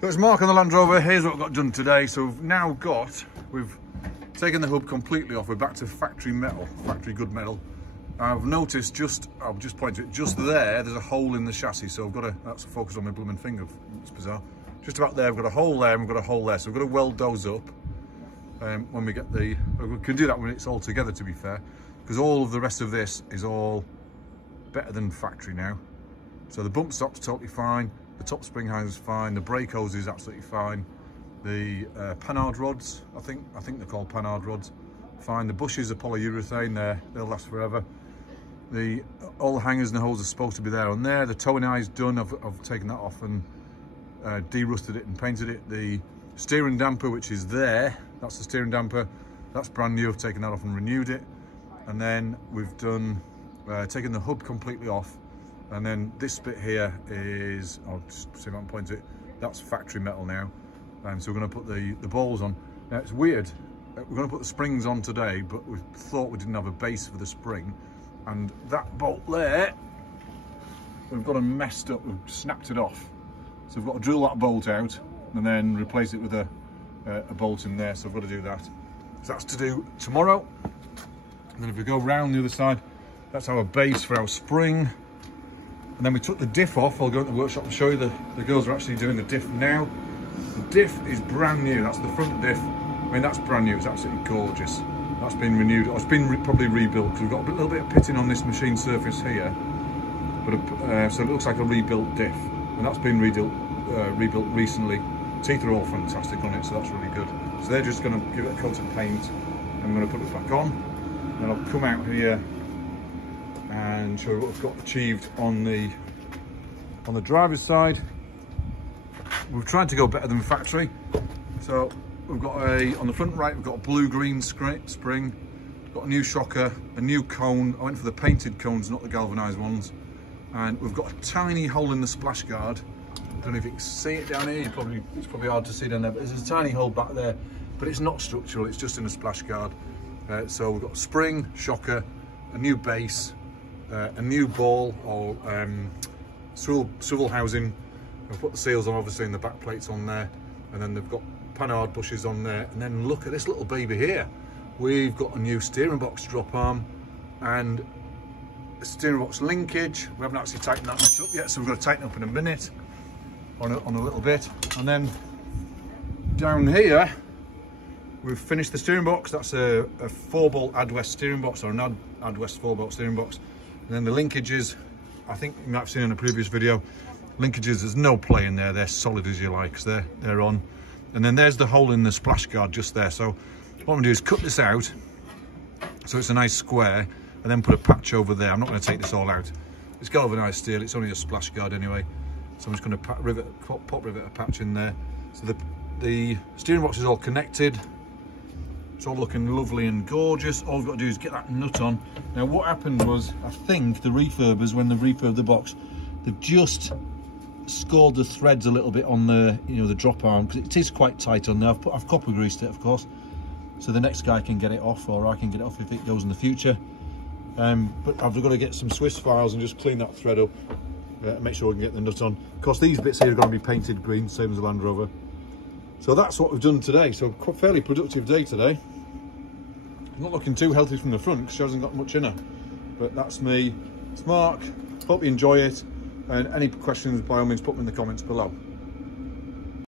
So it's Mark on the Land Rover. Here's what I've got done today. So we've taken the hub completely off. We're back to factory metal, factory good metal. I've noticed I'll just point to it, just there's a hole in the chassis. So I've got that's a focus on my blooming finger. It's bizarre. Just about there, I've got a hole there and we've got a hole there. So we've got to weld those up when we get we can do that when it's all together, to be fair, because all of the rest of this is all better than factory now. So the bump stop's totally fine. The top spring house is fine. The brake hose is absolutely fine. The panhard rods, I think they're called panhard rods, fine. The bushes are polyurethane. They'll last forever. All the hangers and the holes are supposed to be there on there. The towing eye's done. I've taken that off and de-rusted it and painted it. The steering damper, which is there, that's the steering damper. That's brand new. I've taken that off and renewed it. And then we've done taken the hub completely off. And then this bit here is, I'll just see if I can point it, that's factory metal now. And so we're going to put the balls on. Now it's weird, we're going to put the springs on today, but we thought we didn't have a base for the spring. And that bolt there, we've got them messed up, we've snapped it off. So we've got to drill that bolt out and then replace it with a bolt in there. So I've got to do that. So that's to do tomorrow. And then if we go round the other side, that's our base for our spring. And then we took the diff off. I'll go into the workshop and show you. The girls are actually doing the diff now. The diff is brand new. That's the front diff. I mean, that's brand new. It's absolutely gorgeous. That's been renewed. It's been probably rebuilt because we've got a little bit of pitting on this machine surface here. But so it looks like a rebuilt diff. And that's been rebuilt recently. Teeth are all fantastic on it, so that's really good. So they're just going to give it a coat of paint. I'm going to put it back on. Then I'll come out here and show you what we've got achieved on the driver's side. We've tried to go better than factory. So we've got on the front right, we've got a blue-green spring. We've got a new shocker, a new cone. I went for the painted cones, not the galvanised ones. And we've got a tiny hole in the splash guard. I don't know if you can see it down here. It's probably hard to see down there, but there's a tiny hole back there. But it's not structural, it's just in a splash guard. So we've got a spring, shocker, a new base, a new ball or swivel housing. We've put the seals on, obviously, and the back plates on there, and then they've got panhard bushes on there. And then look at this little baby here. We've got a new steering box drop arm and a steering box linkage. We haven't actually tightened that much up yet, so we've got to tighten up in a minute on a little bit. And then down here, we've finished the steering box. That's a 4-bolt Adwest steering box, or an Adwest 4-bolt steering box. And then the linkages, I think you might have seen in a previous video, linkages, there's no play in there. They're solid as you like, so they're on. And then there's the hole in the splash guard just there. So what I'm going to do is cut this out so it's a nice square, and then put a patch over there. I'm not going to take this all out. It's galvanised steel. It's only a splash guard anyway. So I'm just going to pop rivet a patch in there. So the steering box is all connected. It's all looking lovely and gorgeous. All we've got to do is get that nut on. Now what happened was, I think the refurbers, when they refurbed the box, they've just scored the threads a little bit on the the drop arm, because it is quite tight on there. I've copper greased it, of course, so the next guy can get it off, or I can get it off if it goes in the future. But I've got to get some Swiss files and just clean that thread up and make sure we can get the nut on. Of course, these bits here are going to be painted green, same as the Land Rover. So that's what we've done today. So fairly productive day today. Not looking too healthy from the front because she hasn't got much in her. But that's me. It's Mark. Hope you enjoy it. And any questions, by all means, put them in the comments below.